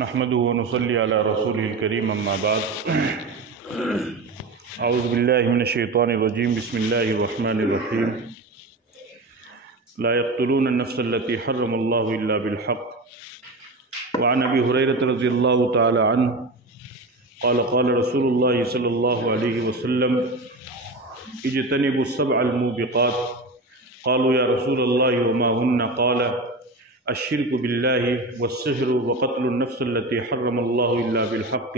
نحمده ونصلي على رسوله الكريم أما بعد أعوذ بالله من الشيطان الرجيم بسم الله الرحمن الرحيم لا يقتلون النفس التي حرم الله إلا بالحق وعن أبي هريرة رضي الله تعالى عنه قال رسول الله صلى الله عليه وسلم اجتنبوا السبع الموبقات قالوا يا رسول الله وما هن قال الشرك بالله والسحر وقتل النفس التي حرم الله إلا بالحق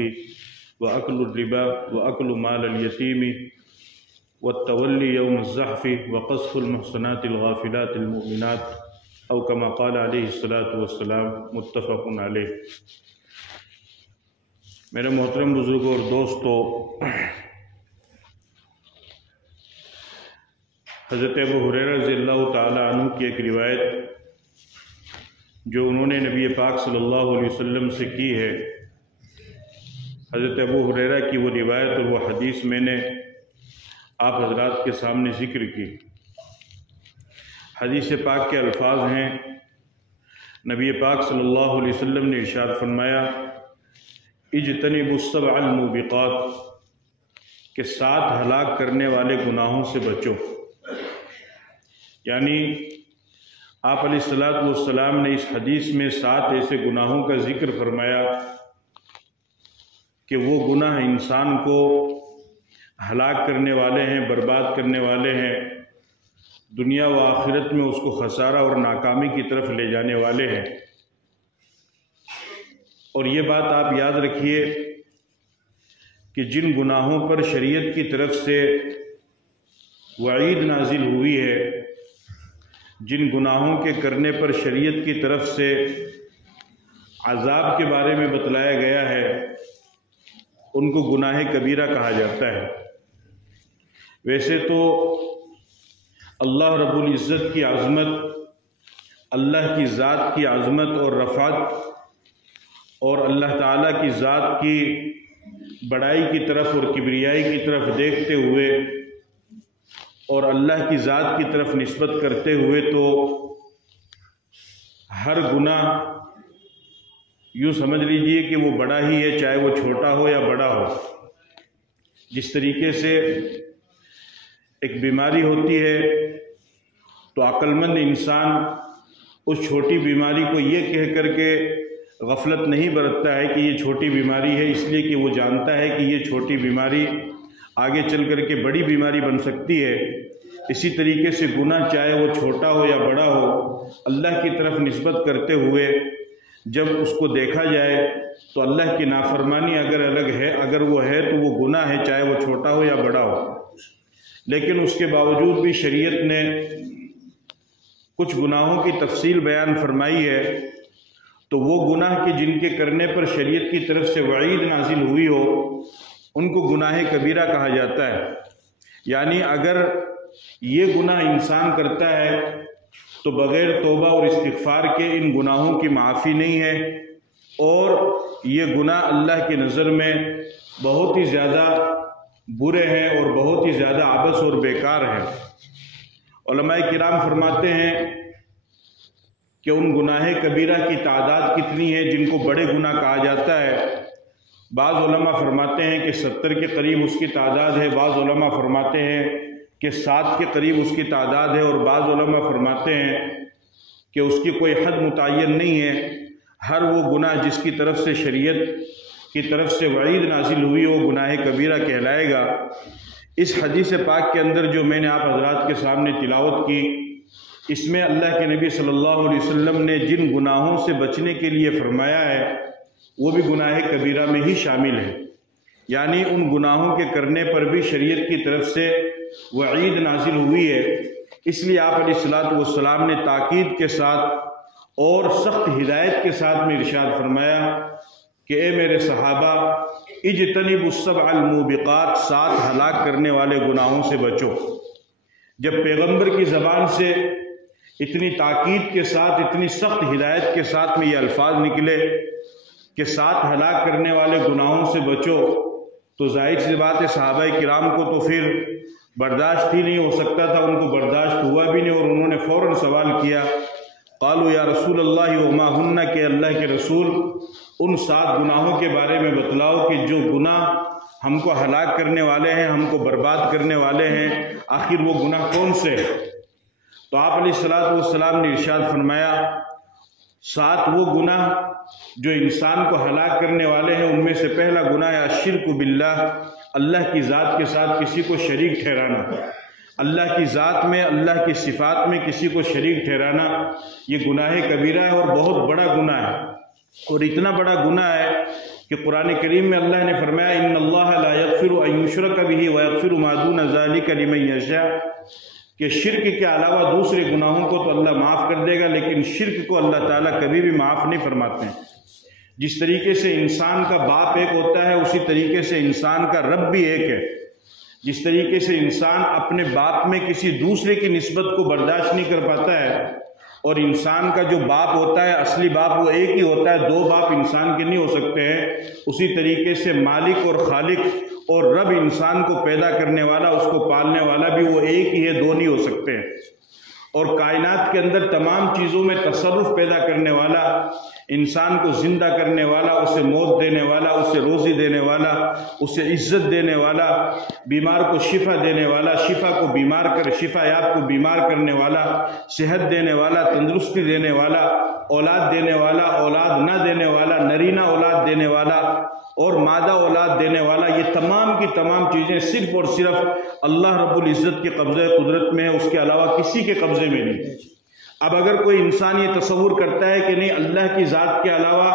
وأكل الربا وأكل مال اليتيم والتولي يوم الزحف وقذف المحصنات الغافلات المؤمنات أو كما قال عليه الصلاة والسلام متفق عليه۔ میرے محترم بزرگوں اور دوستو، حضرت ابو ہریرہ رضی اللہ تعالی عنہ کی ایک روایت جو انہوں نے نبی پاک صلی اللہ علیہ وسلم سے کی ہے، حضرت ابو ہریرہ کی وہ روایت اور وہ حدیث میں نے آپ حضرات کے سامنے ذکر کی۔ حدیث پاک کے الفاظ ہیں، نبی پاک صلی اللہ علیہ وسلم نے ارشاد فرمایا اجتنبوا السبع الموبقات کہ 7 ہلاک کرنے والے گناہوں سے بچو۔ یعنی آپ علیہ السلام نے اس حدیث میں 7 ایسے گناہوں کا ذکر فرمایا کہ وہ گناہ انسان کو ہلاک کرنے والے ہیں، برباد کرنے والے ہیں، دنیا و آخرت میں اس کو خسارہ اور ناکامی کی طرف لے جانے والے ہیں۔ اور یہ بات آپ یاد رکھیے کہ جن گناہوں پر شریعت کی طرف سے وعید نازل ہوئی ہے، جن گناہوں کے کرنے پر شریعت کی طرف سے عذاب کے بارے میں بتلایا گیا ہے، ان کو گناہ کبیرہ کہا جاتا ہے۔ ویسے تو اللہ رب العزت کی عظمت، اللہ کی ذات کی عظمت اور رفعت اور اللہ تعالیٰ کی ذات کی بڑائی کی طرف اور کبریائی کی طرف دیکھتے ہوئے اور اللہ کی ذات کی طرف نسبت کرتے ہوئے تو ہر گناہ یوں سمجھ لیجئے کہ وہ بڑا ہی ہے، چاہے وہ چھوٹا ہو یا بڑا ہو۔ جس طریقے سے ایک بیماری ہوتی ہے تو عقل مند انسان اس چھوٹی بیماری کو یہ کہہ کر کے غفلت نہیں برتتا ہے کہ یہ چھوٹی بیماری ہے، اس لیے کہ وہ جانتا ہے کہ یہ چھوٹی بیماری آگے چل کر کے بڑی بیماری بن سکتی ہے۔ اسی طریقے سے گناہ چاہے وہ چھوٹا ہو یا بڑا ہو، اللہ کی طرف نسبت کرتے ہوئے جب اس کو دیکھا جائے تو اللہ کی نافرمانی اگر الگ ہے، اگر وہ ہے تو وہ گناہ ہے، چاہے وہ چھوٹا ہو یا بڑا ہو۔ لیکن اس کے باوجود بھی شریعت نے کچھ گناہوں کی تفصیل بیان فرمائی ہے، تو وہ گناہ کے جن کے کرنے پر شریعت کی طرف سے وعید نازل ہوئی ہو ان کو گناہ کبیرہ کہا جاتا ہے۔ یعنی اگر یہ گناہ انسان کرتا ہے تو بغیر توبہ اور استغفار کے ان گناہوں کی معافی نہیں ہے، اور یہ گناہ اللہ کی نظر میں بہت ہی زیادہ برے ہیں اور بہت ہی زیادہ عبث اور بیکار ہیں۔ علماء کرام فرماتے ہیں کہ ان گناہ کبیرہ کی تعداد کتنی ہے جن کو بڑے گناہ کہا جاتا ہے۔ بعض علماء فرماتے ہیں کہ 70 کے قریب اس کی تعداد ہے، بعض علماء فرماتے ہیں کہ 7 کے قریب اس کی تعداد ہے، اور بعض علماء فرماتے ہیں کہ اس کی کوئی حد متعین نہیں ہے۔ ہر وہ گناہ جس کی طرف سے شریعت کی طرف سے وعید نازل ہوئی وہ گناہ کبیرہ کہلائے گا۔ اس حدیث پاک کے اندر جو میں نے آپ حضرات کے سامنے تلاوت کی، اس میں اللہ کے نبی صلی اللہ علیہ وسلم نے جن گناہوں سے بچنے کے لیے فرمایا ہے وہ بھی گناہ کبیرہ میں ہی شامل ہے۔ یعنی ان گناہوں کے کرنے پر بھی شریعت کی طرف سے وعید نازل ہوئی ہے۔ اس لیے آپ علیہ السلام نے تاکید کے ساتھ اور سخت ہدایت کے ساتھ میں ارشاد فرمایا کہ اے میرے صحابہ اجتنبوا السبع الموبقات، 7 ہلاک کرنے والے گناہوں سے بچو۔ جب پیغمبر کی زبان سے اتنی تاکید کے ساتھ، اتنی سخت ہدایت کے ساتھ میں یہ الفاظ نکلے کہ 7 ہلاک کرنے والے گناہوں سے بچو، تو ظاہر سی بات ہے صحابہ کرام کو تو پھر برداشت ہی نہیں ہو سکتا تھا، ان کو برداشت ہوا بھی نہیں، اور انہوں نے فوراً سوال کیا قالوا یا رسول اللہ وما ہن کہ اللہ کے رسول ان 7 گناہوں کے بارے میں بتلاؤ کہ جو گناہ ہم کو ہلاک کرنے والے ہیں، ہم کو برباد کرنے والے ہیں، آخر وہ گناہ کون سے ہیں؟ تو آپ علیہ الصلوۃ والسلام نے ارشاد فرمایا 7 وہ گناہ جو انسان کو ہلاک کرنے والے ہیں، ان میں سے پہلا گناہ ہے الشرک باللہ، اللہ کی ذات کے ساتھ کسی کو شریک ٹھہرانا۔ اللہ کی ذات میں، اللہ کی صفات میں کسی کو شریک ٹھہرانا یہ گناہ کبیرہ ہے اور بہت بڑا گناہ ہے، اور اتنا بڑا گناہ ہے کہ قرآن کریم میں اللہ نے فرمایا ان اللہ لا یغفر ان یشرک بہ ویغفر ما دون ذلک لمن یشاء، کہ شرک کے علاوہ دوسرے گناہوں کو تو اللہ معاف کر دے گا، لیکن شرک کو اللہ تعالیٰ کبھی بھی معاف نہیں فرماتے ہیں۔ جس طریقے سے انسان کا باپ ایک ہوتا ہے، اسی طریقے سے انسان کا رب بھی ایک ہے۔ جس طریقے سے انسان اپنے باپ میں کسی دوسرے کی نسبت کو برداشت نہیں کر پاتا ہے، اور انسان کا جو باپ ہوتا ہے اصلی باپ وہ ایک ہی ہوتا ہے، 2 باپ انسان کے نہیں ہو سکتے ہیں، اسی طریقے سے مالک اور خالق اور رب انسان کو پیدا کرنے والا، اس کو پالنے والا بھی وہ ایک ہی ہے، 2 نہیں ہو سکتے ہیں۔ اور کائنات کے اندر تمام چیزوں میں تصرف پیدا کرنے والا، انسان کو زندہ کرنے والا، اسے موت دینے والا، اسے روزی دینے والا، اسے عزت دینے والا، بیمار کو شفا دینے والا، شفا یاب کو بیمار کرنے والا، صحت دینے والا، تندرستی دینے والا، اولاد دینے والا، اولاد نہ دینے والا، نرینہ اولاد دینے والا اور مادہ اولاد دینے والا، یہ تمام کی تمام چیزیں صرف اور صرف اللہ رب العزت کے قبضہ قدرت میں ہے، اس کے علاوہ کسی کے قبضے میں نہیں۔ اب اگر کوئی انسان یہ تصور کرتا ہے کہ نہیں اللہ کی ذات کے علاوہ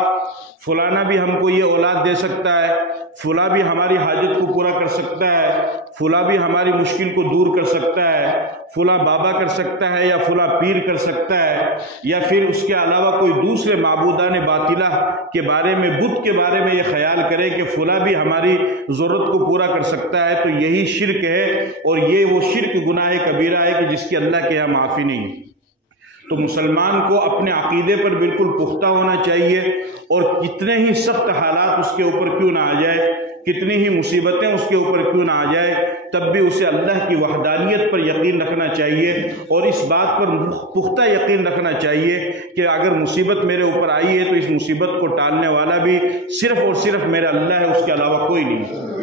فلانا بھی ہم کو یہ اولاد دے سکتا ہے، فلاں بھی ہماری حاجت کو پورا کر سکتا ہے، فلاں بھی ہماری مشکل کو دور کر سکتا ہے، فلاں بابا کر سکتا ہے یا فلاں پیر کر سکتا ہے، یا پھر اس کے علاوہ کوئی دوسرے معبودان باطلہ کے بارے میں، بت کے بارے میں یہ خیال کرے کہ فلاں بھی ہماری ضرورت کو پورا کر سکتا ہے، تو یہی شرک ہے، اور یہ وہ شرک گناہ کبیرہ ہے کہ جس کی اللہ کے یہاں معافی نہیں ہے۔ تو مسلمان کو اپنے عقیدے پر بالکل پختہ ہونا چاہیے، اور کتنے ہی سخت حالات اس کے اوپر کیوں نہ آ جائے، کتنی ہی مصیبتیں اس کے اوپر کیوں نہ آ جائے، تب بھی اسے اللہ کی وحدانیت پر یقین رکھنا چاہیے، اور اس بات پر پختہ یقین رکھنا چاہیے کہ اگر مصیبت میرے اوپر آئی ہے تو اس مصیبت کو ٹالنے والا بھی صرف اور صرف میرا اللہ ہے، اس کے علاوہ کوئی نہیں۔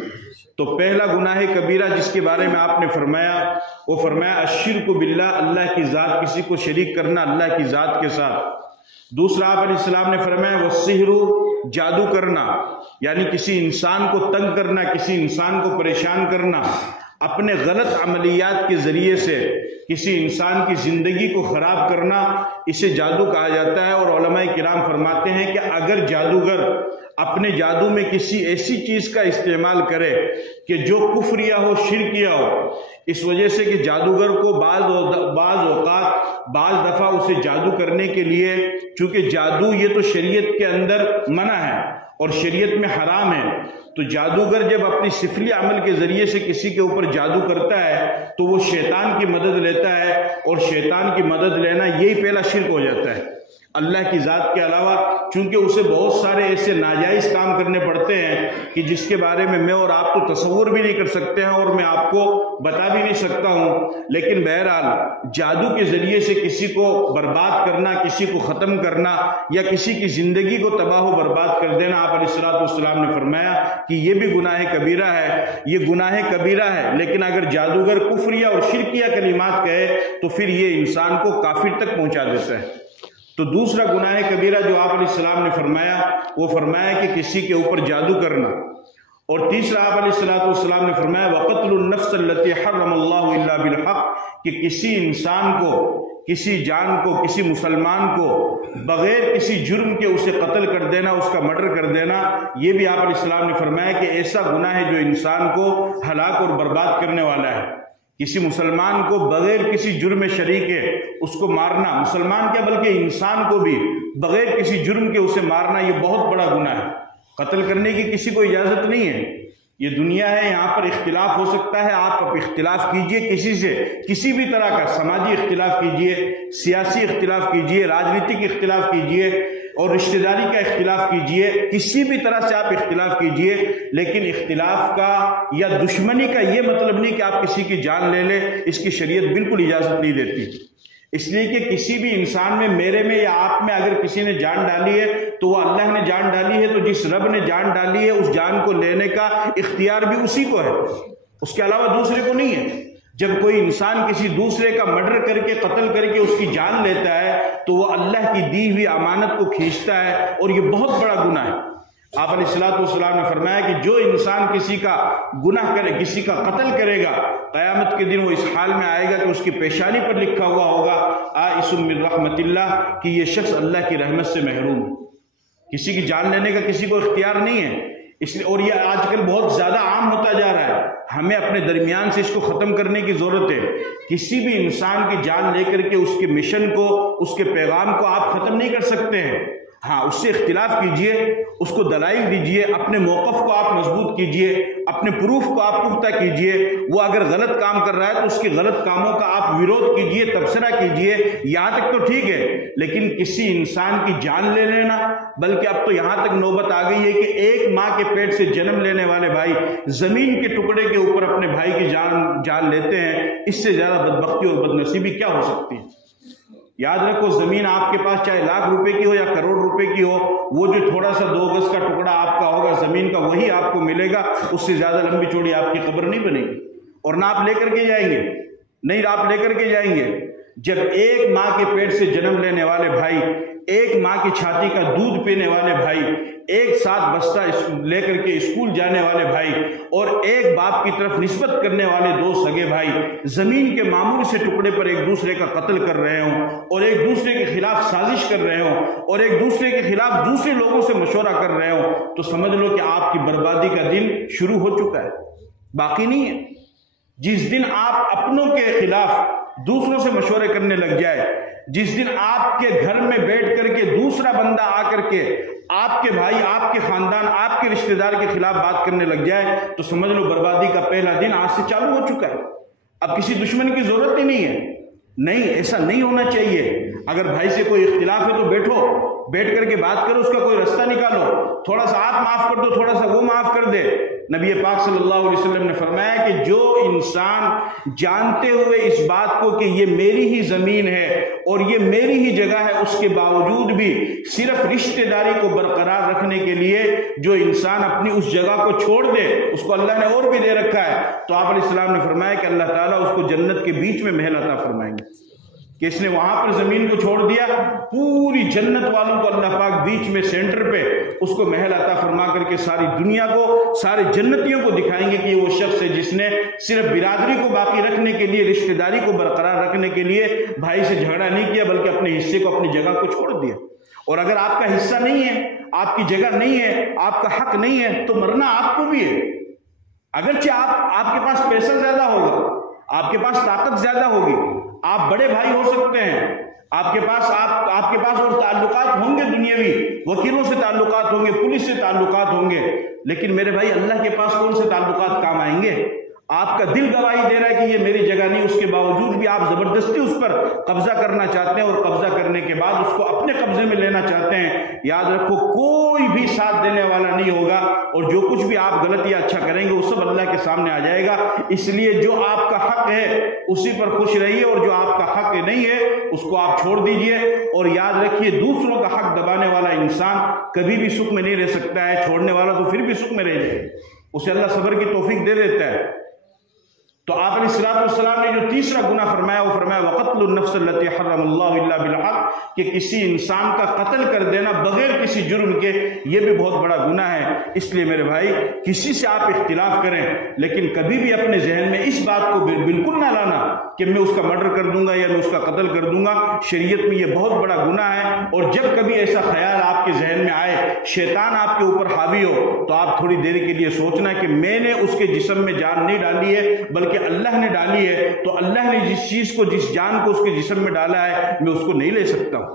تو پہلا گناہ کبیرہ جس کے بارے میں آپ نے فرمایا، وہ فرمایا الشرک باللہ، اللہ کی ذات کسی کو شریک کرنا اللہ کی ذات کے ساتھ۔ دوسرا آپ علیہ السلام نے فرمایا والسحر، جادو کرنا، یعنی کسی انسان کو تنگ کرنا، کسی انسان کو پریشان کرنا، اپنے غلط عملیات کے ذریعے سے کسی انسان کی زندگی کو خراب کرنا، اسے جادو کہا جاتا ہے۔ اور علماء کرام فرماتے ہیں کہ اگر جادوگر اپنے جادو میں کسی ایسی چیز کا استعمال کرے کہ جو کفریہ ہو، شرکیہ ہو، اس وجہ سے کہ جادوگر کو بعض اوقات بعض دفعہ اسے جادو کرنے کے لیے، چونکہ جادو یہ تو شریعت کے اندر منع ہے اور شریعت میں حرام ہے، تو جادوگر جب اپنی سفلی عمل کے ذریعے سے کسی کے اوپر جادو کرتا ہے تو وہ شیطان کی مدد لیتا ہے، اور شیطان کی مدد لینا یہی پہلا شرک ہو جاتا ہے۔ اللہ کی ذات کے علاوہ چونکہ اسے بہت سارے ایسے ناجائز کام کرنے پڑتے ہیں کہ جس کے بارے میں اور آپ تو تصور بھی نہیں کر سکتے ہیں، اور میں آپ کو بتا بھی نہیں سکتا ہوں، لیکن بہرحال جادو کے ذریعے سے کسی کو برباد کرنا، کسی کو ختم کرنا، یا کسی کی زندگی کو تباہ و برباد کر دینا، آپ علیہ الصلوۃ والسلام نے فرمایا کہ یہ بھی گناہ کبیرہ ہے، یہ گناہ کبیرہ ہے۔ لیکن اگر جادوگر کفریہ اور شرکیہ کلمات کہے تو پھر یہ انسان کو کافر تک پہنچا دیتا ہے۔ تو دوسرا گناہ کبیرہ جو آپ علیہ السلام نے فرمایا، وہ فرمایا کہ کسی کے اوپر جادو کرنا، اور تیسرا آپ علیہ السلام نے فرمایا وَقَتْلُ النَّفْسَ الَّتِي حَرَّمَ اللَّهُ إِلَّا بِالْحَقِّ، کہ کسی انسان کو، کسی جان کو، کسی مسلمان کو بغیر کسی جرم کے اسے قتل کر دینا، اس کا مرڈر کر دینا، یہ بھی آپ علیہ السلام نے فرمایا کہ ایسا گناہ ہے جو انسان کو ہلاک اور برباد کرنے والا ہے۔ کسی مسلمان کو بغیر کسی جرم شریک ہے اس کو مارنا، مسلمان کیا بلکہ انسان کو بھی بغیر کسی جرم کے اسے مارنا، یہ بہت بڑا گناہ ہے۔ قتل کرنے کی کسی کو اجازت نہیں ہے، یہ دنیا ہے، یہاں پر اختلاف ہو سکتا ہے، آپ اختلاف کیجئے کسی سے، کسی بھی طرح کا سماجی اختلاف کیجئے، سیاسی اختلاف کیجئے، راجنیتک اختلاف کیجئے، اور رشتہ داری کا اختلاف کیجئے، کسی بھی طرح سے آپ اختلاف کیجئے، لیکن اختلاف کا یا دشمنی کا یہ مطلب نہیں کہ آپ کسی کی جان لے لیں، اس کی شریعت بالکل اجازت نہیں دیتی۔ اس لیے کہ کسی بھی انسان میں، میرے میں یا آپ میں اگر کسی نے جان ڈالی ہے تو وہ اللہ نے جان ڈالی ہے، تو جس رب نے جان ڈالی ہے اس جان کو لینے کا اختیار بھی اسی کو ہے، اس کے علاوہ دوسرے کو نہیں ہے۔ جب کوئی انسان کسی دوسرے کا مرڈر کر کے قتل کر کے اس کی جان لیتا ہے تو وہ اللہ کی دی ہوئی امانت کو کھینچتا ہے، اور یہ بہت بڑا گناہ ہے۔ آپ علیہ الصلوۃ والسلام نے فرمایا کہ جو انسان کسی کا گناہ کرے، کسی کا قتل کرے گا، قیامت کے دن وہ اس حال میں آئے گا کہ اس کی پیشانی پر لکھا ہوا ہوگا آئس من رحمت اللہ، کہ یہ شخص اللہ کی رحمت سے محروم ہے۔ کسی کی جان لینے کا کسی کو اختیار نہیں ہے، اس لیے، اور یہ آج کل بہت زیادہ عام ہوتا جا رہا ہے۔ ہمیں اپنے درمیان سے اس کو ختم کرنے کی ضرورت ہے۔ کسی بھی انسان کی جان لے کر کے اس کے مشن کو، اس کے پیغام کو آپ ختم نہیں کر سکتے ہیں۔ ہاں، اس سے اختلاف کیجئے، اس کو دلائل دیجئے، اپنے موقف کو آپ مضبوط کیجئے، اپنے پروف کو آپ پختہ کیجئے۔ وہ اگر غلط کام کر رہا ہے تو اس کے غلط کاموں کا آپ ویرودھ کیجئے، تبصرہ کیجئے، یہاں تک تو ٹھیک ہے، لیکن کسی انسان کی جان لے لینا، بلکہ اب تو یہاں تک نوبت آ گئی ہے کہ ایک ماں کے پیٹ سے جنم لینے والے بھائی زمین کے ٹکڑے کے اوپر اپنے بھائی کی جان لیتے ہیں۔ اس سے زیادہ بدبختی اور بدنصیبی کیا ہو سکتی ہے؟ یاد رکھو، زمین آپ کے پاس چاہے لاکھ روپے کی ہو یا کروڑ روپے کی ہو، وہ جو تھوڑا سا 2 گز کا ٹکڑا آپ کا ہوگا زمین کا، وہی آپ کو ملے گا۔ اس سے زیادہ لمبی چوڑی آپ کی قبر نہیں بنے گی، اور نہ آپ لے کر کے جائیں گے، نہیں آپ لے کر کے جائیں گے۔ جب ایک ماں کے پیٹ سے جنم لینے والے بھائی، ایک ماں کی چھاتی کا دودھ پینے والے بھائی، ایک ساتھ بستہ لے کر کے اسکول جانے والے بھائی، اور ایک باپ کی طرف نسبت کرنے والے 2 سگے بھائی زمین کے معمول سے ٹکڑے پر ایک دوسرے کا قتل کر رہے ہوں، اور ایک دوسرے کے خلاف سازش کر رہے ہوں، اور ایک دوسرے کے خلاف دوسرے لوگوں سے مشورہ کر رہے ہوں، تو سمجھ لو کہ آپ کی بربادی کا دن شروع ہو چکا ہے، باقی نہیں ہے۔ جس دن آپ اپنوں کے خلاف دوسروں سے مشورے کرنے لگ جائے، جس دن آپ کے گھر میں بیٹھ کر کے دوسرا بندہ آ کر کے آپ کے بھائی، آپ کے خاندان، آپ کے رشتہ دار کے خلاف بات کرنے لگ جائے، تو سمجھ لو بربادی کا پہلا دن آج سے چالو ہو چکا ہے۔ اب کسی دشمن کی ضرورت ہی نہیں ہے۔ نہیں، ایسا نہیں ہونا چاہیے۔ اگر بھائی سے کوئی اختلاف ہے تو بیٹھو، بیٹھ کر کے بات کرو، اس کا کوئی رستہ نکالو، تھوڑا سا آپ معاف کر دو، تھوڑا سا وہ معاف کر دے۔ نبی پاک صلی اللہ علیہ وسلم نے فرمایا کہ جو انسان جانتے ہوئے اس بات کو کہ یہ میری ہی زمین ہے اور یہ میری ہی جگہ ہے، اس کے باوجود بھی صرف رشتہ داری کو برقرار رکھنے کے لیے جو انسان اپنی اس جگہ کو چھوڑ دے، اس کو اللہ نے اور بھی دے رکھا ہے، تو آپ علیہ السلام نے فرمایا کہ اللہ تعالیٰ اس کو جنت کے بیچ میں محل عطا فرمائیں گے، کہ اس نے وہاں پر زمین کو چھوڑ دیا، پوری جنت والوں کو اللہ پاک بیچ میں سینٹر پہ اس کو محل عطا فرما کر کے ساری دنیا کو، سارے جنتیوں کو دکھائیں گے کہ یہ وہ شخص ہے جس نے صرف برادری کو باقی رکھنے کے لیے، رشتہ داری کو برقرار رکھنے کے لیے بھائی سے جھگڑا نہیں کیا، بلکہ اپنے حصے کو، اپنی جگہ کو چھوڑ دیا۔ اور اگر آپ کا حصہ نہیں ہے، آپ کی جگہ نہیں ہے، آپ کا حق نہیں ہے، تو مرنا آپ کو بھی ہے۔ اگرچہ آپ کے پاس پیسہ زیادہ ہوگا، آپ کے پاس طاقت زیادہ ہوگی، آپ بڑے بھائی ہو سکتے ہیں، آپ کے پاس اور تعلقات ہوں گے، دنیاوی وکیلوں سے تعلقات ہوں گے، پولیس سے تعلقات ہوں گے، لیکن میرے بھائی اللہ کے پاس کون سے تعلقات کام آئیں گے؟ آپ کا دل گواہی دے رہا ہے کہ یہ میری جگہ نہیں، اس کے باوجود بھی آپ زبردستی اس پر قبضہ کرنا چاہتے ہیں، اور قبضہ کرنے کے بعد اس کو اپنے قبضے میں لینا چاہتے ہیں۔ یاد رکھو، کوئی بھی ساتھ دینے والا نہیں ہوگا، اور جو کچھ بھی آپ غلط یا اچھا کریں گے وہ سب اللہ کے سامنے آ جائے گا۔ اس لیے جو آپ کا حق ہے اسی پر خوش رہیے، اور جو آپ کا حق نہیں ہے اس کو آپ چھوڑ دیجئے۔ اور یاد رکھیے، دوسروں کا حق دبانے والا انسان کبھی بھی سکھ میں نہیں رہ سکتا ہے، چھوڑنے والا تو پھر بھی سکھ میں رہ جائے، اسے اللہ صبر کی توفیق دے دیتا ہے۔ تو آپ علیہ الصلوۃ والسلام نے جو تیسرا گناہ فرمایا وہ فرمایا وقتل النفس التي حرم اللہ الا بالحق، کہ کسی انسان کا قتل کر دینا بغیر کسی جرم کے، یہ بھی بہت بڑا گناہ ہے۔ اس لیے میرے بھائی، کسی سے آپ اختلاف کریں، لیکن کبھی بھی اپنے ذہن میں اس بات کو بالکل نہ لانا کہ میں اس کا مرڈر کر دوں گا یا میں اس کا قتل کر دوں گا۔ شریعت میں یہ بہت بڑا گناہ ہے، اور جب کبھی ایسا خیال آپ کے ذہن میں آئے، شیطان آپ کے اوپر حاوی ہو، تو آپ تھوڑی دیر کے لیے سوچنا کہ میں نے اس کے جسم میں جان نہیں ڈالی ہے بلکہ اللہ نے ڈالی ہے، تو اللہ نے جس چیز کو، جس جان کو اس کے جسم میں ڈالا ہے، میں اس کو نہیں لے سکتا ہوں۔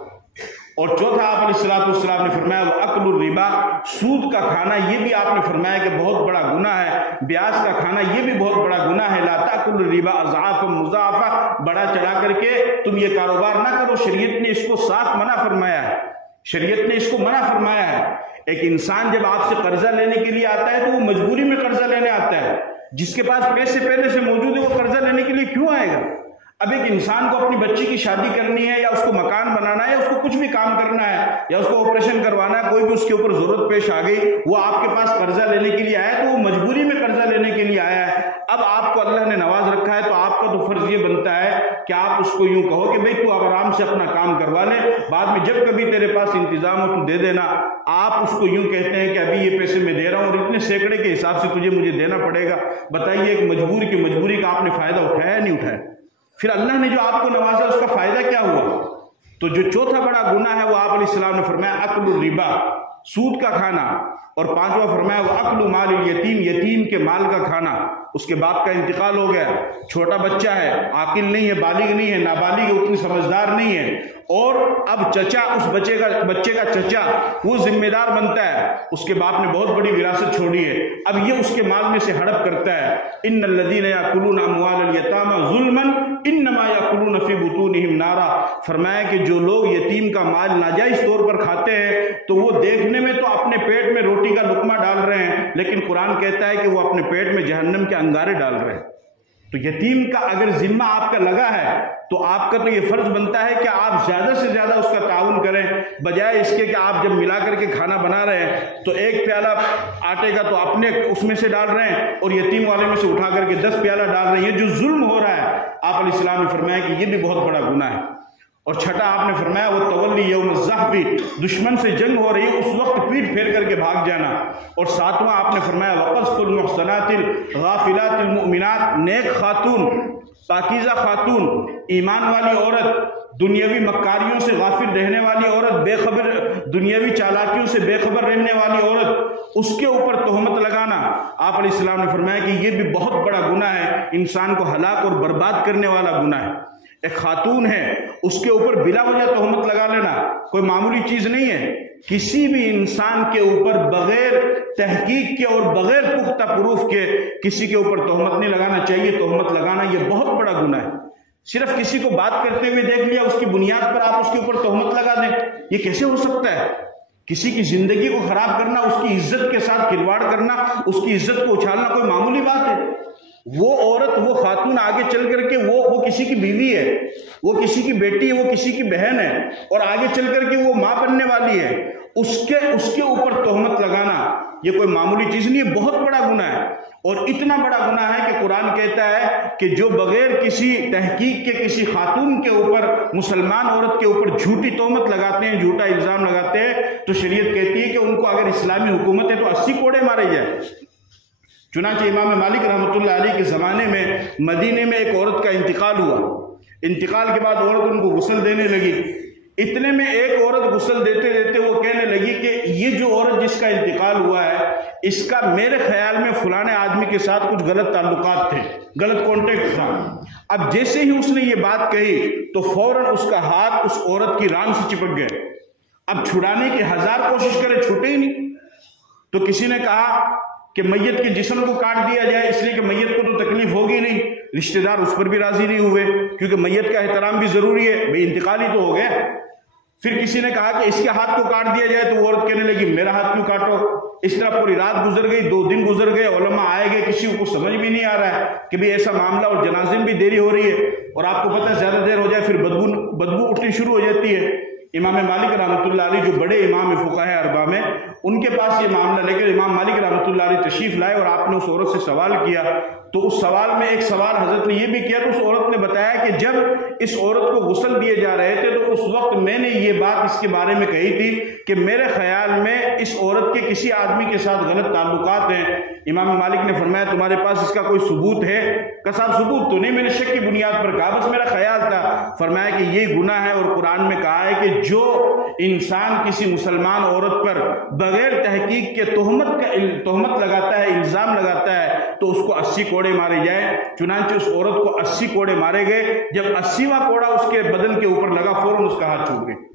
اور چوتھا آپ علیہ الصلوۃ والسلام نے فرمایا وہ اکل الربا، سود کا کھانا، یہ بھی آپ نے فرمایا کہ بہت بڑا گناہ ہے۔ بیاج کا کھانا یہ بھی بہت بڑا گناہ ہے۔ لا تاکل الربا اضعافا مضاعفہ، بڑا چڑھا کر کے تم یہ کاروبار نہ کرو، شریعت نے اس کو صاف منع فرمایا ہے، شریعت نے اس کو منع فرمایا ہے۔ ایک انسان جب آپ سے قرضہ لینے کے لیے آتا ہے تو وہ مجبوری میں قرضہ لینے آتا ہے، جس کے پاس پیسے پہلے سے موجود ہے وہ قرضہ لینے کے لیے کیوں آئے گا؟ اب ایک انسان کو اپنی بچی کی شادی کرنی ہے یا اس کو مکان بنانا ہے یا اس کو کچھ بھی کام کرنا ہے یا اس کو آپریشن کروانا ہے، کوئی بھی اس کے اوپر ضرورت پیش آ گئی، وہ آپ کے پاس قرضہ لینے کے لیے آیا تو وہ مجبوری میں قرضہ لینے کے لیے آیا ہے۔ اب آپ کو اللہ نے نواز رکھا ہے تو آپ کا تو فرض یہ بنتا ہے کہ آپ اس کو یوں کہو کہ بھئی تو آرام سے اپنا کام کروا لے، بعد میں جب کبھی تیرے پاس انتظام ہو تو دے دینا۔ آپ اس کو یوں کہتے ہیں کہ ابھی یہ پیسے میں دے رہا ہوں اور اتنے سینکڑے کے حساب سے تجھے مجھے دینا پڑے گا۔ بتائیے ایک مجبوری کا آپ نے فائدہ اٹھایا یا نہیں اٹھایا؟ پھر اللہ نے جو آپ کو نوازا اس کا فائدہ کیا ہوا؟ تو جو چوتھا بڑا گناہ ہے وہ آپ علیہ السلام نے فرمایا اکل الربا، سود کا کھانا، اور پانچواں فرمایا وہ اکل مال الیتیم، یتیم کے مال کا کھانا۔ اس کے باپ کا انتقال ہو گیا، چھوٹا بچہ ہے، عاقل نہیں ہے، بالغ نہیں ہے، نابالغ ہے، اتنی سمجھدار نہیں ہے، اور اب چچا اس بچے کا چچا وہ ذمہ دار بنتا ہے، اس کے باپ نے بہت بڑی وراثت چھوڑی ہے، اب یہ اس کے مال میں سے ہڑپ کرتا ہے۔ ان الذین یاکلون اموال الیتامی ظلما انما یاکلون فی بطونہم نارا، فرمایا کہ جو لوگ یتیم کا مال ناجائز طور پر کھاتے ہیں تو وہ دیکھنے میں تو اپنے پیٹ میں روٹی کا لقمہ ڈال رہے ہیں، لیکن قرآن کہتا ہے کہ وہ اپنے پیٹ میں جہنم کے انگارے ڈال رہے ہیں۔ تو یتیم کا اگر ذمہ آپ کا لگا ہے تو آپ کا تو یہ فرض بنتا ہے کہ آپ زیادہ سے زیادہ اس کا تعاون کریں، بجائے اس کے کہ آپ جب ملا کر کے کھانا بنا رہے ہیں تو ایک پیالہ آٹے کا تو اپنے اس میں سے ڈال رہے ہیں اور یتیم والے میں سے اٹھا کر کے 10 پیالہ ڈال رہے ہیں۔ یہ جو ظلم ہو رہا ہے، آپ علیہ السلام نے فرمایا کہ یہ بھی بہت بڑا گناہ ہے۔ اور چھٹا آپ نے فرمایا وہ تولی یوم الزحف، دشمن سے جنگ ہو رہی ہے اس وقت پیٹ پھیر کر کے بھاگ جانا۔ اور ساتواں آپ نے فرمایا وقذف المحصنات الغافلات المؤمنات، نیک خاتون، پاکیزہ خاتون، ایمان والی عورت، دنیاوی مکاریوں سے غافل رہنے والی عورت، بے خبر دنیاوی چالاکیوں سے بے خبر رہنے والی عورت، اس کے اوپر تہمت لگانا۔ آپ علیہ السلام نے فرمایا کہ یہ بھی بہت بڑا گناہ ہے، انسان کو ہلاک اور برباد کرنے والا گناہ ہے۔ ایک خاتون ہے، اس کے اوپر بلا وجہ تہمت لگا لینا کوئی معمولی چیز نہیں ہے۔ کسی بھی انسان کے اوپر بغیر تحقیق کے اور بغیر پختہ پروف کے کسی کے اوپر تہمت نہیں لگانا چاہیے۔ تہمت لگانا یہ بہت بڑا گناہ ہے۔ صرف کسی کو بات کرتے ہوئے دیکھ لیا، اس کی بنیاد پر آپ اس کے اوپر تہمت لگا دیں، یہ کیسے ہو سکتا ہے؟ کسی کی زندگی کو خراب کرنا، اس کی عزت کے ساتھ کھلواڑ کرنا، اس کی عزت کو اچھالنا کوئی معمولی بات ہے؟ وہ عورت، وہ خاتون آگے چل کر کے وہ کسی کی بیوی ہے، وہ کسی کی بیٹی ہے، وہ کسی کی بہن ہے، اور آگے چل کر کے وہ ماں بننے والی ہے، اس کے اوپر تہمت لگانا یہ کوئی معمولی چیز نہیں ہے، بہت بڑا گناہ ہے۔ اور اتنا بڑا گناہ ہے کہ قرآن کہتا ہے کہ جو بغیر کسی تحقیق کے کسی خاتون کے اوپر، مسلمان عورت کے اوپر جھوٹی تہمت لگاتے ہیں، جھوٹا الزام لگاتے ہیں، تو شریعت کہتی ہے کہ ان کو اگر اسلامی حکومت ہے تو 80 کوڑے مارے جائے۔ چنانچہ امام مالک رحمۃ اللہ علیہ کے زمانے میں مدینے میں ایک عورت کا انتقال ہوا۔ انتقال کے بعد عورت ان کو غسل دینے لگی۔ اتنے میں ایک عورت غسل دیتے دیتے وہ کہنے لگی کہ یہ جو عورت جس کا انتقال ہوا ہے، اس کا میرے خیال میں فلانے آدمی کے ساتھ کچھ غلط تعلقات تھے، غلط کانٹیکٹ تھا۔ اب جیسے ہی اس نے یہ بات کہی تو فوراً اس کا ہاتھ اس عورت کی ران سے چپک گئے۔ اب چھڑانے کی 1000 کوشش کرے، چھوٹے ہی نہیں۔ تو کسی نے کہا کہ میت کے جسم کو کاٹ دیا جائے، اس لیے کہ میت کو تو تکلیف ہوگی نہیں۔ رشتہ دار اس پر بھی راضی نہیں ہوئے، کیونکہ میت کا احترام بھی ضروری ہے، بھئی انتقال ہی تو ہو گیا۔ پھر کسی نے کہا کہ اس کے ہاتھ کو کاٹ دیا جائے، تو وہ عورت کہنے لگی میرا ہاتھ کیوں کاٹو؟ اس طرح پوری رات گزر گئی، 2 دن گزر گئے، علماء آئے گئے، کسی کو سمجھ بھی نہیں آ رہا ہے کہ بھی ایسا معاملہ، اور جنازے میں بھی دیری ہو رہی ہے، اور آپ کو پتہ ہے زیادہ دیر ہو جائے پھر بدبو اٹھنی شروع ہو جاتی ہے۔ امام مالک رحمۃ اللہ علیہ جو بڑے امام فقہاء اربعہ میں، ان کے پاس یہ معاملہ لے کر امام مالک رحمۃ اللہ علیہ تشریف لائے، اور آپ نے اس عورت سے سوال کیا۔ تو اس سوال میں ایک سوال حضرت نے یہ بھی کیا، تو اس عورت نے بتایا کہ جب اس عورت کو غسل دیے جا رہے تھے تو اس وقت میں نے یہ بات اس کے بارے میں کہی تھی کہ میرے خیال میں اس عورت کے کسی آدمی کے ساتھ غلط تعلقات ہیں۔ امام مالک نے فرمایا تمہارے پاس اس کا کوئی ثبوت ہے؟ کہ صاحب ثبوت تو نہیں، میں نے شک کی بنیاد پر کہا، بس میرا خیال تھا۔ فرمایا کہ یہ گناہ ہے، اور قرآن میں کہا ہے کہ جو انسان کسی مسلمان عورت پر بغیر تحقیق کے تہمت لگاتا ہے، الزام لگاتا ہے، تو اس کو 80 کوڑے مارے جائیں۔ چنانچہ اس عورت کو 80 کوڑے مارے گئے۔ جب 80واں کوڑا اس کے بدن کے اوپر لگا، فوراً اس کا ہاتھ چھوٹ گیا۔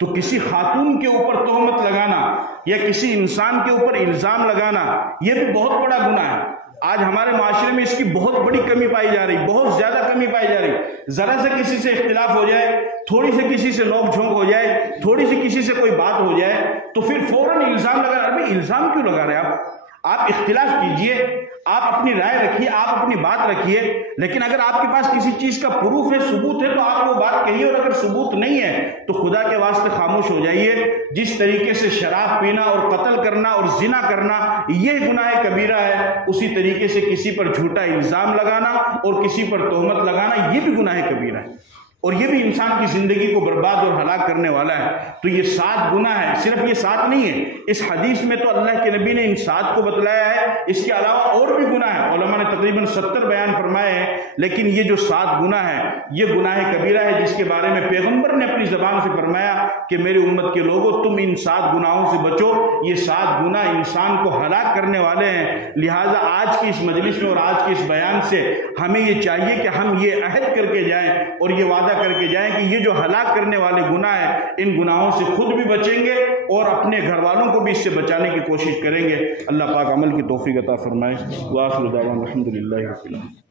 تو کسی خاتون کے اوپر تہمت لگانا یا کسی انسان کے اوپر الزام لگانا یہ بھی بہت بڑا گناہ ہے۔ آج ہمارے معاشرے میں اس کی بہت بڑی کمی پائی جا رہی، بہت زیادہ کمی پائی جا رہی۔ ذرا سے کسی سے اختلاف ہو جائے، تھوڑی سے کسی سے نوک جھونک ہو جائے، تھوڑی سی کسی سے کوئی بات ہو جائے، تو پھر فوراً الزام لگا۔ ابھی الزام کیوں لگا رہے آپ؟ آپ اختلاف کیجئے، آپ اپنی رائے رکھیے، آپ اپنی بات رکھیے، لیکن اگر آپ کے پاس کسی چیز کا پروف ہے، ثبوت ہے، تو آپ وہ بات کہیے، اور اگر ثبوت نہیں ہے تو خدا کے واسطے خاموش ہو جائیے۔ جس طریقے سے شراب پینا اور قتل کرنا اور زنا کرنا یہ گناہ کبیرہ ہے، اسی طریقے سے کسی پر جھوٹا الزام لگانا اور کسی پر تہمت لگانا یہ بھی گناہ کبیرہ ہے، اور یہ بھی انسان کی زندگی کو برباد اور ہلاک کرنے والا ہے۔ تو یہ 7 گناہ ہے، صرف یہ 7 نہیں ہے، اس حدیث میں تو اللہ کے نبی نے ان 7 کو بتلایا ہے، اس کے علاوہ اور بھی گناہ ہیں، علماء نے تقریباً 70 بیان فرمائے ہیں، لیکن یہ جو 7 گناہ ہے یہ گناہ کبیرہ ہے، جس کے بارے میں پیغمبر نے اپنی زبان سے فرمایا کہ میری امت کے لوگوں تم ان 7 گناہوں سے بچو، یہ 7 گناہ انسان کو ہلاک کرنے والے ہیں۔ لہٰذا آج کی اس مجلس میں اور آج کے اس بیان سے ہمیں یہ چاہیے کہ ہم یہ عہد کر کے جائیں اور یہ وعدہ کر کے جائیں کہ یہ جو ہلاک کرنے والے گناہ ہیں ان گناہوں سے خود بھی بچیں گے اور اپنے گھر والوں کو بھی اس سے بچانے کی کوشش کریں گے۔ اللہ پاک عمل کی توفیق عطا فرمائے۔ وآخر دعوانا الحمدللہ رب العالمین۔